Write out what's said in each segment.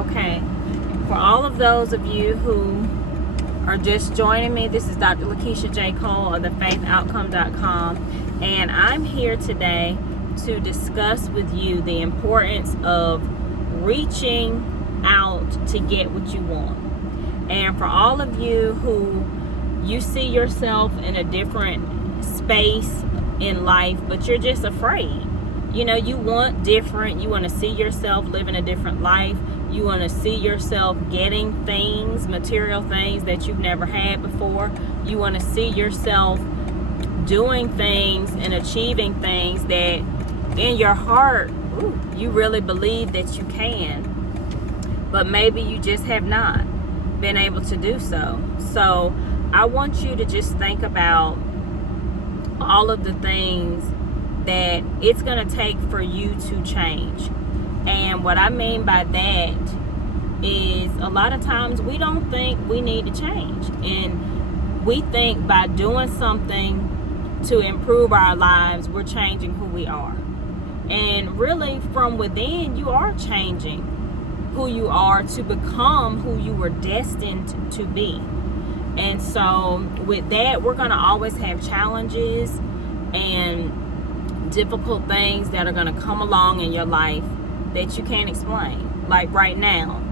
Okay, for all of those of you who are just joining me, this is Dr. Lakeisha J. Cole of thefaithoutcome.com, and I'm here today to discuss with you the importance of reaching out to get what you want. And for all of you who you see yourself in a different space in life, but you're just afraid. You know, you want different. You want to see yourself living a different life. You want to see yourself getting things, material things that you've never had before. You want to see yourself doing things and achieving things that in your heart, you really believe that you can. But maybe you just have not been able to do so. So I want you to just think about all of the things that it's going to take for you to change. And what I mean by that is a lot of times we don't think we need to change. And we think by doing something to improve our lives, we're changing who we are. And really from within, you are changing who you are to become who you were destined to be. And so with that, we're going to always have challenges and difficult things that are going to come along in your life that you can't explain. Like right now,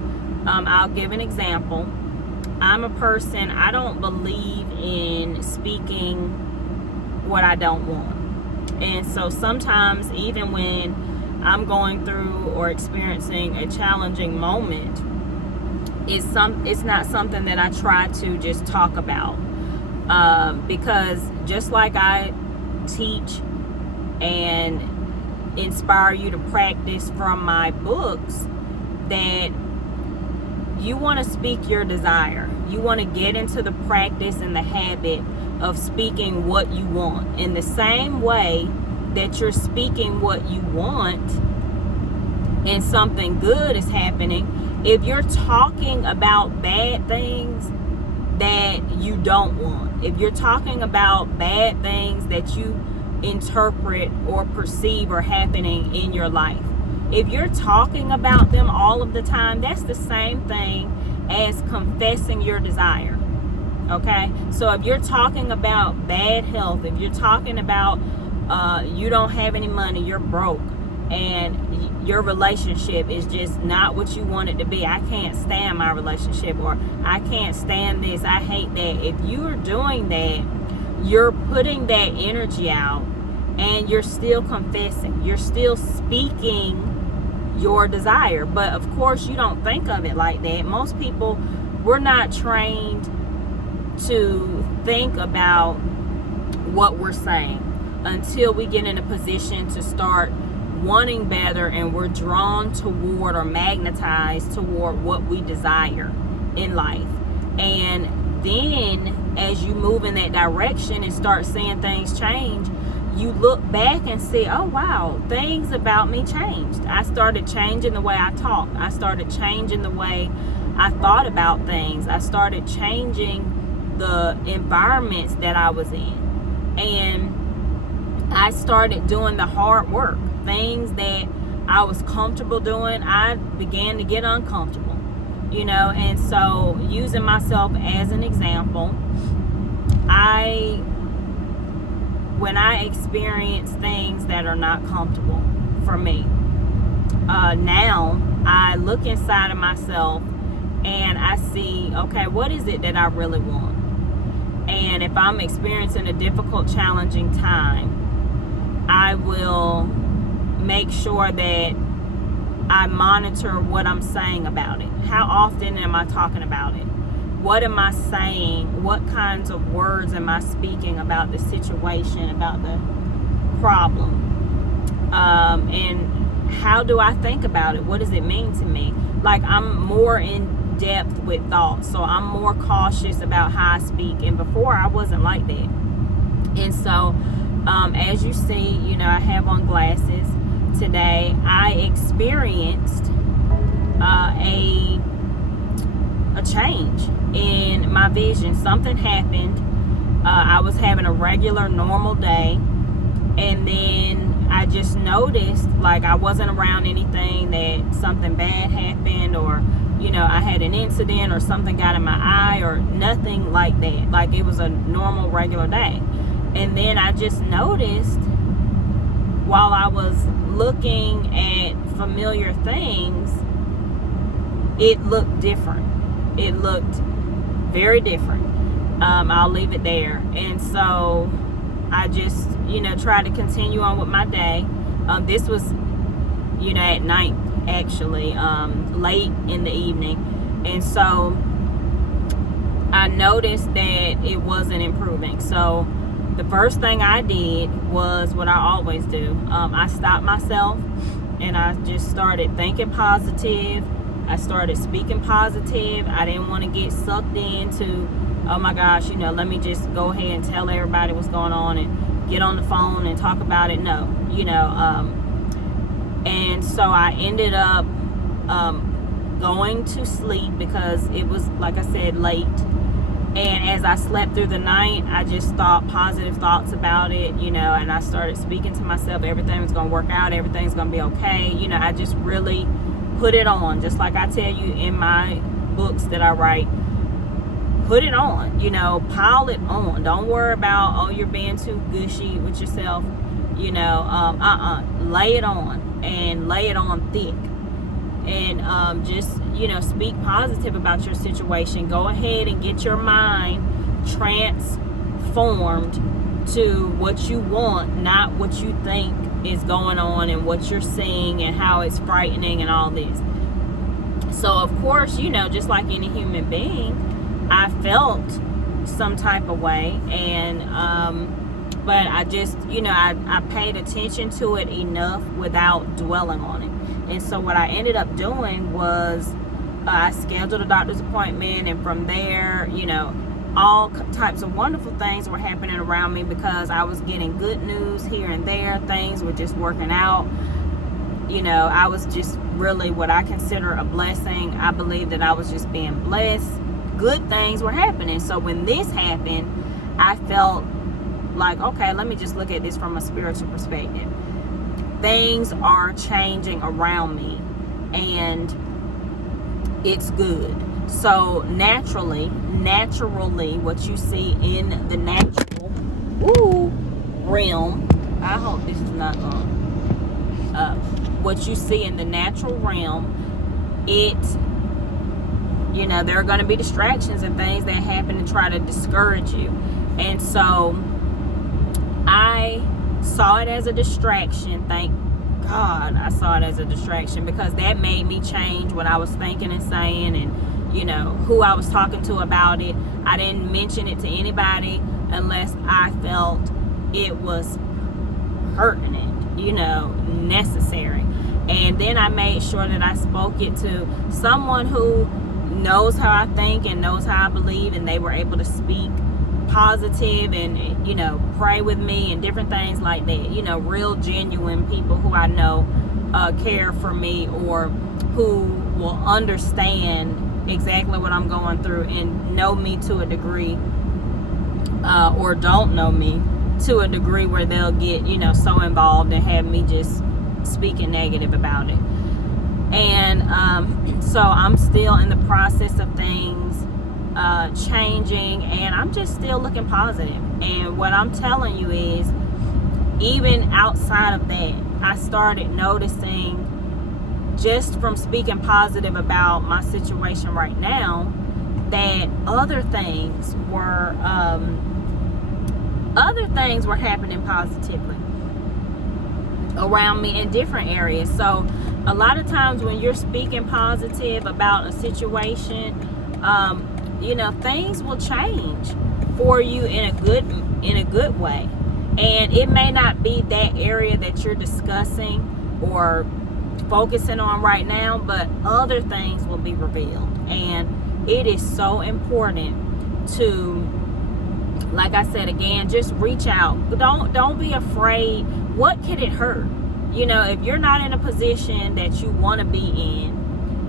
I'll give an example. I'm a person, I don't believe in speaking what I don't want. And so sometimes even when I'm going through or experiencing a challenging moment, it's not something that I try to just talk about. Because just like I teach and inspire you to practice from my books, that you want to speak your desire. You want to get into the practice and the habit of speaking what you want. In the same way that you're speaking what you want and something good is happening, if you're talking about bad things that you don't want, if you're talking about bad things that you interpret or perceive are happening in your life, if you're talking about them all of the time, that's the same thing as confessing your desire. Okay, so if you're talking about bad health, if you're talking about you don't have any money, you're broke, and your relationship is just not what you want it to be, I can't stand my relationship, or I can't stand this, I hate that. If you're doing that, you're putting that energy out, and you're still confessing, you're still speaking your desire. But of course you don't think of it like that. Most people, we're not trained to think about what we're saying until we get in a position to start wanting better, and we're drawn toward or magnetized toward what we desire in life. And then as you move in that direction and start seeing things change, you look back and say, oh wow, things about me changed. I started changing the way I talked. I started changing the way I thought about things. I started changing the environments that I was in. And I started doing the hard work. Things that I was comfortable doing, I began to get uncomfortable. You know, and so using myself as an example, when I experience things that are not comfortable for me, now I look inside of myself and I see, okay, what is it that I really want? And if I'm experiencing a difficult, challenging time, I will make sure that I monitor what I'm saying about it. How often am I talking about it? What am I saying? What kinds of words am I speaking about the situation, about the problem? And how do I think about it? What does it mean to me? Like, I'm more in depth with thoughts, so I'm more cautious about how I speak. And before, I wasn't like that. And so, as you see, you know, I have on glasses today. I experienced a change in my vision. Something happened. I was having a regular, normal day, and then I just noticed, like, I wasn't around anything that something bad happened, or I had an incident or something got in my eye, or nothing like that. Like, it was a normal, regular day. And then I just noticed, while I was looking at familiar things, it looked different. It looked very different. I'll leave it there. And so I just, tried to continue on with my day. This was, at night, actually, late in the evening. And so I noticed that it wasn't improving. So the first thing I did was what I always do. I stopped myself and I just started thinking positive. I started speaking positive. I didn't want to get sucked into, oh my gosh, let me just go ahead and tell everybody what's going on and get on the phone and talk about it. No, and so I ended up going to sleep because it was, like I said, late. And as I slept through the night, I just thought positive thoughts about it, and I started speaking to myself, everything's going to work out, everything's going to be okay. I just really put it on, just like I tell you in my books that I write. Put it on, pile it on. Don't worry about, oh, you're being too gushy with yourself, lay it on, and lay it on thick. And just, speak positive about your situation. Go ahead and get your mind transformed to what you want, not what you think is going on and what you're seeing and how it's frightening and all this. So, of course, just like any human being, I felt some type of way, and but I just, I paid attention to it enough without dwelling on it. And so what I ended up doing was I scheduled a doctor's appointment, and from there, all types of wonderful things were happening around me because I was getting good news here and there. Things were just working out. I was just really what I consider a blessing. I believe that I was just being blessed. Good things were happening. So when this happened, I felt like, okay, let me just look at this from a spiritual perspective. Things are changing around me, and it's good. So naturally, what you see in the natural realm, I hope this is not on. What you see in the natural realm, there are going to be distractions and things that happen to try to discourage you. And so I saw it as a distraction. Thank God I saw it as a distraction, because that made me change what I was thinking and saying, and who I was talking to about it. I didn't mention it to anybody unless I felt it was pertinent, necessary. And then I made sure that I spoke it to someone who knows how I think and knows how I believe, and they were able to speak positive and pray with me and different things like that. Real genuine people who I know care for me, or who will understand exactly what I'm going through and know me to a degree, or don't know me to a degree where they'll get so involved and have me just speaking negative about it. And so I'm still in the process of things changing, and I'm just still looking positive. And what I'm telling you is, even outside of that, I started noticing, just from speaking positive about my situation right now, that other things were happening positively around me in different areas. So a lot of times when you're speaking positive about a situation, things will change for you in a good way. And it may not be that area that you're discussing or focusing on right now, but other things will be revealed. And it is so important to, like I said again, just reach out. Don't be afraid. What could it hurt? If you're not in a position that you want to be in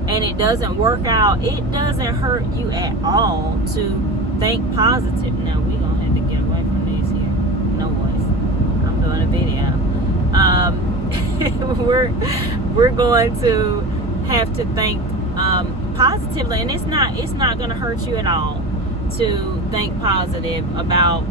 and it doesn't work out, it doesn't hurt you at all to think positive. Now we're gonna have to get away from this here noise. I'm doing a video. we're going to have to think positively, and it's not going to hurt you at all to think positive about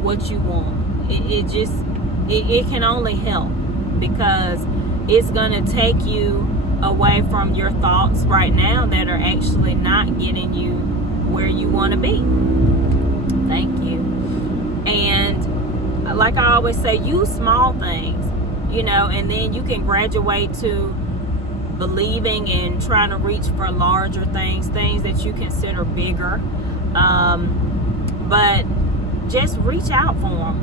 what you want. It can only help, because it's going to take you away from your thoughts right now that are actually not getting you where you want to be. Thank you. And like I always say, use small things, and then you can graduate to believing and trying to reach for larger things that you consider bigger. But just reach out for them.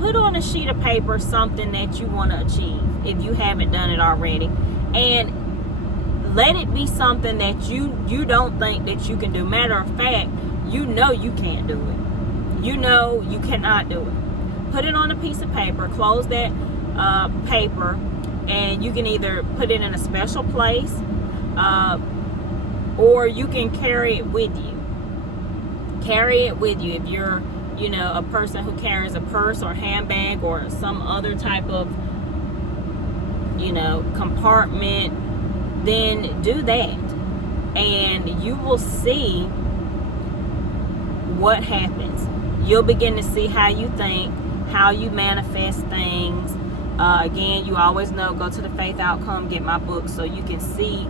Put on a sheet of paper something that you want to achieve if you haven't done it already, and let it be something that you don't think that you can do. Matter of fact, you can't do it. You cannot do it. Put it on a piece of paper, close that paper, and you can either put it in a special place, or you can carry it with you. If you're a person who carries a purse or handbag or some other type of compartment, then do that, and you will see what happens. You'll begin to see how you think, how you manifest things. Again, you always know, go to the Faith Outcome, get my book, so you can see,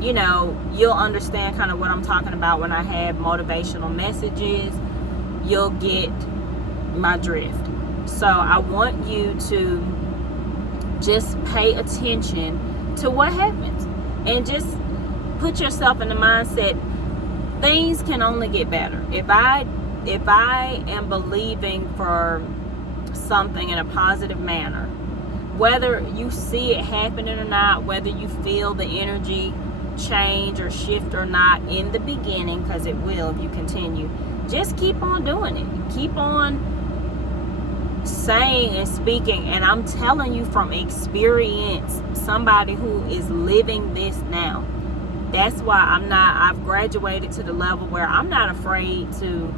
you'll understand kind of what I'm talking about when I have motivational messages. You'll get my drift. So I want you to just pay attention to what happens, and just put yourself in the mindset, things can only get better. If I am believing for something in a positive manner, whether you see it happening or not, whether you feel the energy change or shift or not in the beginning, because it will if you continue, just keep on doing it. Keep on saying and speaking, and I'm telling you from experience, somebody who is living this now. That's why I've graduated to the level where I'm not afraid to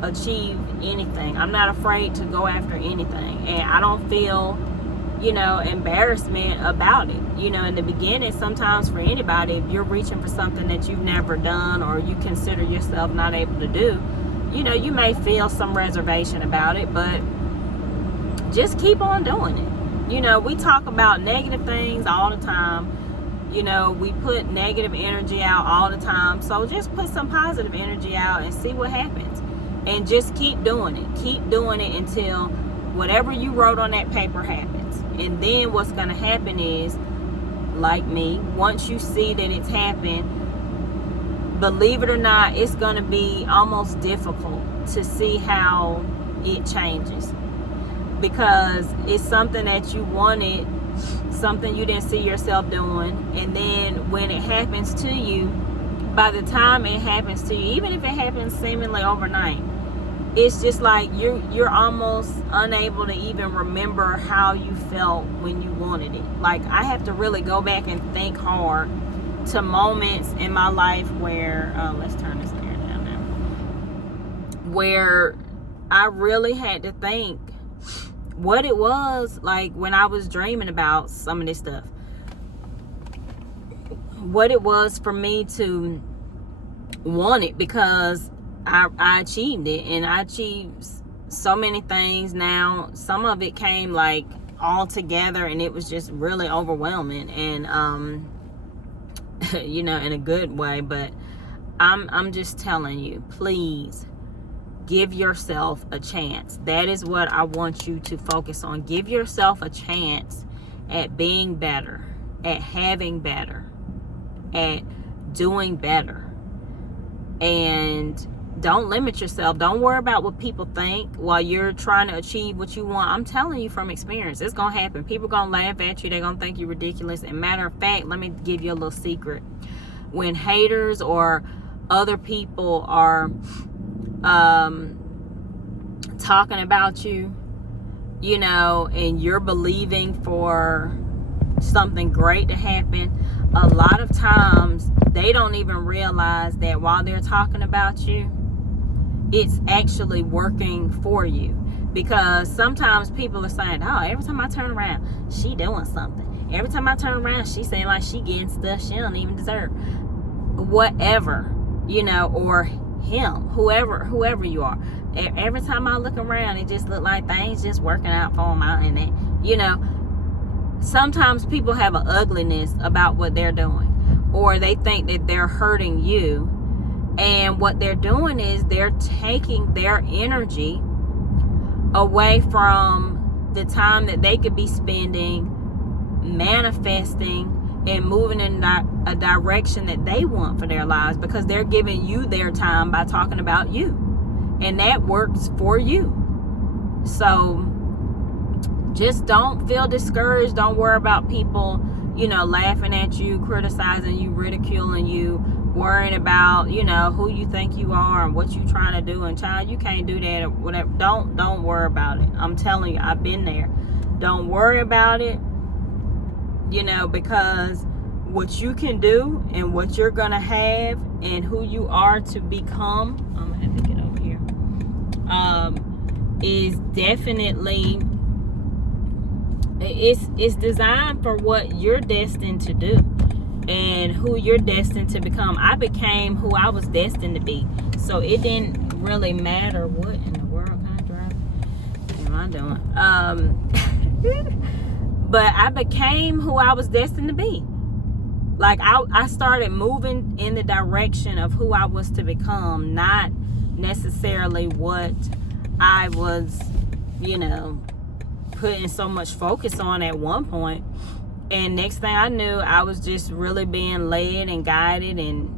achieve anything. I'm not afraid to go after anything, and I don't feel embarrassment about it. In the beginning, sometimes for anybody, if you're reaching for something that you've never done or you consider yourself not able to do, you may feel some reservation about it, but just keep on doing it. We talk about negative things all the time. We put negative energy out all the time. So just put some positive energy out and see what happens. And just keep doing it. Keep doing it until whatever you wrote on that paper happens. And then what's going to happen is, like me, once you see that it's happened, believe it or not, it's going to be almost difficult to see how it changes. Because it's something that you wanted, something you didn't see yourself doing, and then when it happens to you, by the time it happens to you, even if it happens seemingly overnight, it's just like you're almost unable to even remember how you felt when you wanted it. Like, I have to really go back and think hard to moments in my life where let's turn this air down now, where I really had to think what it was like when I was dreaming about some of this stuff, what it was for me to want it, because I achieved it, and I achieved so many things now. Some of it came like all together, and it was just really overwhelming, and in a good way. But I'm just telling you, please give yourself a chance. That is what I want you to focus on. Give yourself a chance at being better, at having better, at doing better. And don't limit yourself. Don't worry about what people think while you're trying to achieve what you want. I'm telling you from experience, it's going to happen. People are going to laugh at you. They're going to think you're ridiculous. And matter of fact, let me give you a little secret. When haters or other people are talking about you, and you're believing for something great to happen, a lot of times they don't even realize that while they're talking about you, it's actually working for you. Because sometimes people are saying, oh, every time I turn around, she doing something. Every time I turn around, she saying like she getting stuff she don't even deserve. Whatever, or him, whoever you are. Every time I look around, it just look like things just working out for them out in it. Sometimes people have an ugliness about what they're doing, or they think that they're hurting you. And what they're doing is they're taking their energy away from the time that they could be spending manifesting and moving in a direction that they want for their lives, because they're giving you their time by talking about you, and that works for you. So just don't feel discouraged. Don't worry about people laughing at you, criticizing you, ridiculing you, worrying about who you think you are and what you trying to do. And child, you can't do that or whatever. Don't worry about it. I'm telling you, I've been there. Don't worry about it. Because what you can do and what you're going to have and who you are to become, I'm going to have to get over here, is definitely, it's designed for what you're destined to do and who you're destined to become. I became who I was destined to be. So it didn't really matter what in the world kind of driving am I doing. But I became who I was destined to be. Like I started moving in the direction of who I was to become, not necessarily what I was, putting so much focus on at one point. And next thing I knew, I was just really being led and guided and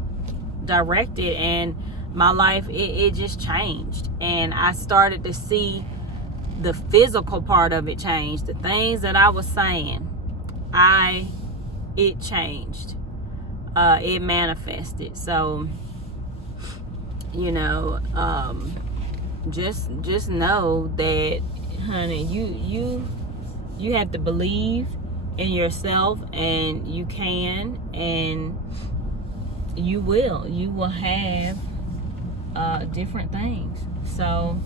directed, and my life, it just changed. And I started to see the physical part of it change. The things that I was saying, it changed. It manifested. So, just know that, honey, you have to believe in yourself, and you can, and you will have different things. So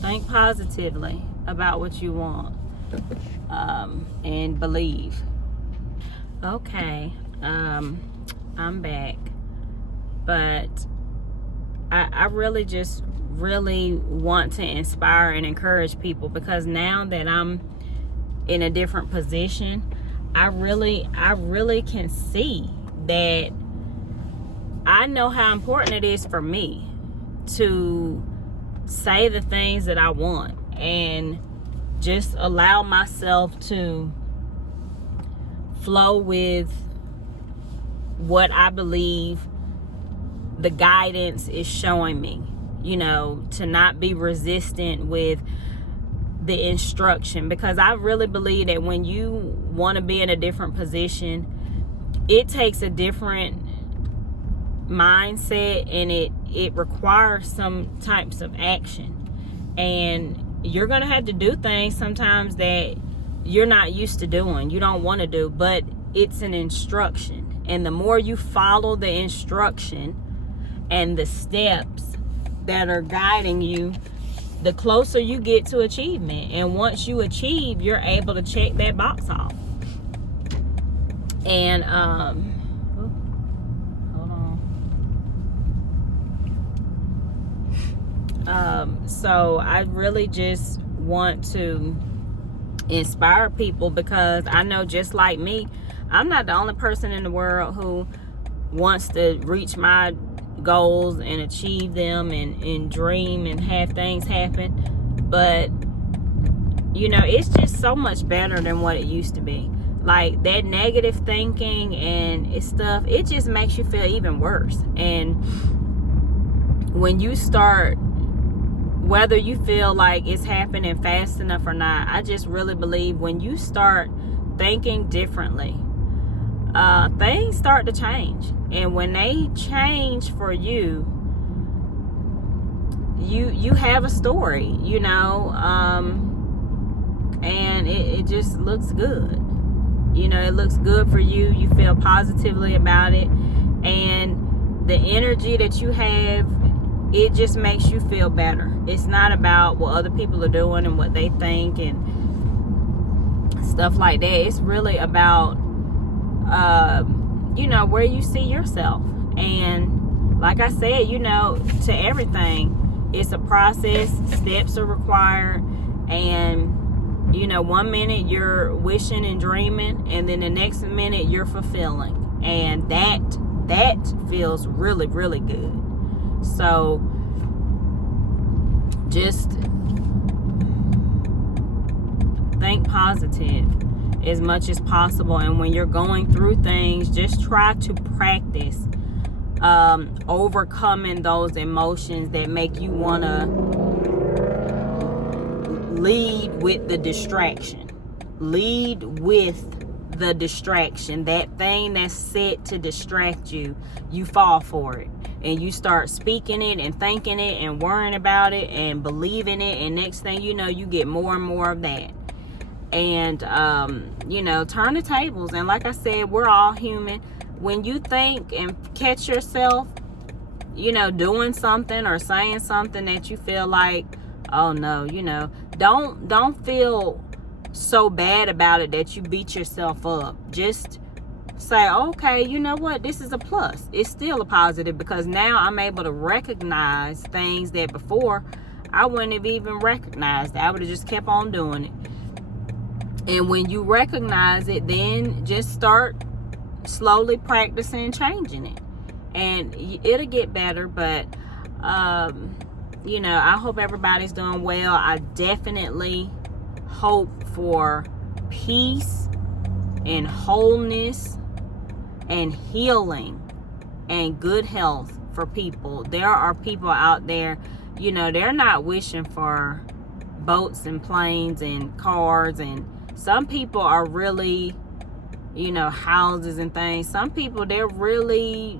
think positively about what you want, and believe. Okay, I'm back, but I really just want to inspire and encourage people, because now that I'm in a different position, I really can see that I know how important it is for me to say the things that I want and just allow myself to flow with what I believe the guidance is showing me, to not be resistant with the instruction, because I really believe that when you want to be in a different position, it takes a different mindset, and it requires some types of action, and you're gonna have to do things sometimes that you're not used to doing, you don't want to do, but it's an instruction. And the more you follow the instruction and the steps that are guiding you, the closer you get to achievement. And once you achieve, you're able to check that box off. And so I really just want to inspire people, because I know, just like me, I'm not the only person in the world who wants to reach my goals and achieve them and dream and have things happen. But it's just so much better than what it used to be. Like, that negative thinking and stuff, it just makes you feel even worse. And when you start, whether you feel like it's happening fast enough or not, I just really believe when you start thinking differently, things start to change. And when they change for you, you have a story, and it just looks good. It looks good for you. You feel positively about it, and the energy that you have it just makes you feel better. It's not about what other people are doing and what they think and stuff like that. It's really about where you see yourself. And like I said, to everything, it's a process. Steps are required. And 1 minute you're wishing and dreaming, and then the next minute you're fulfilling, and that feels really, really good. So just think positive as much as possible, and when you're going through things, just try to practice overcoming those emotions that make you want to lead with the distraction. That thing that's set to distract you, you fall for it, and you start speaking it and thinking it and worrying about it and believing it, and next thing you know, you get more and more of that. And turn the tables. And like I said, we're all human. When you think and catch yourself doing something or saying something that you feel like, oh no, don't feel so bad about it that you beat yourself up. Just say, okay, you know what, this is a plus. It's still a positive, because now I'm able to recognize things that before I wouldn't have even recognized. I would have just kept on doing it. And when you recognize it, then just start slowly practicing changing it, and it'll get better. But I hope everybody's doing well. I definitely hope for peace and wholeness and healing and good health for people. There are people out there, they're not wishing for boats and planes and cars, and some people are really, houses and things. Some people, they're really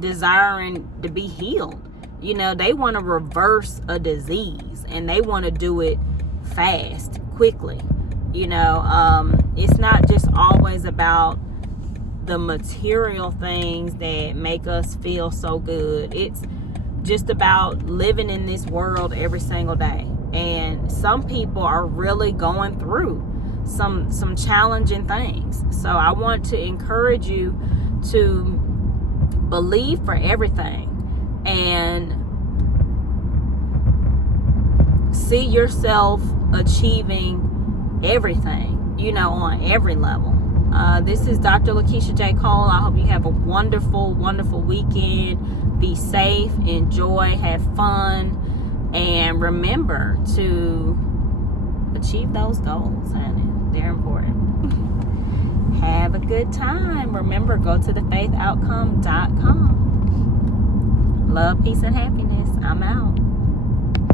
desiring to be healed. They want to reverse a disease, and they want to do it fast, quickly. It's not just always about the material things that make us feel so good. It's just about living in this world every single day. And some people are really going through some challenging things. So I want to encourage you to believe for everything and see yourself achieving everything, on every level. This is Dr. Lakeisha J. Cole. I hope you have a wonderful, wonderful weekend. Be safe, enjoy, have fun, and remember to achieve those goals, honey. They're important. Have a good time. Remember, go to thefaithoutcome.com. Love, peace, and happiness. I'm out.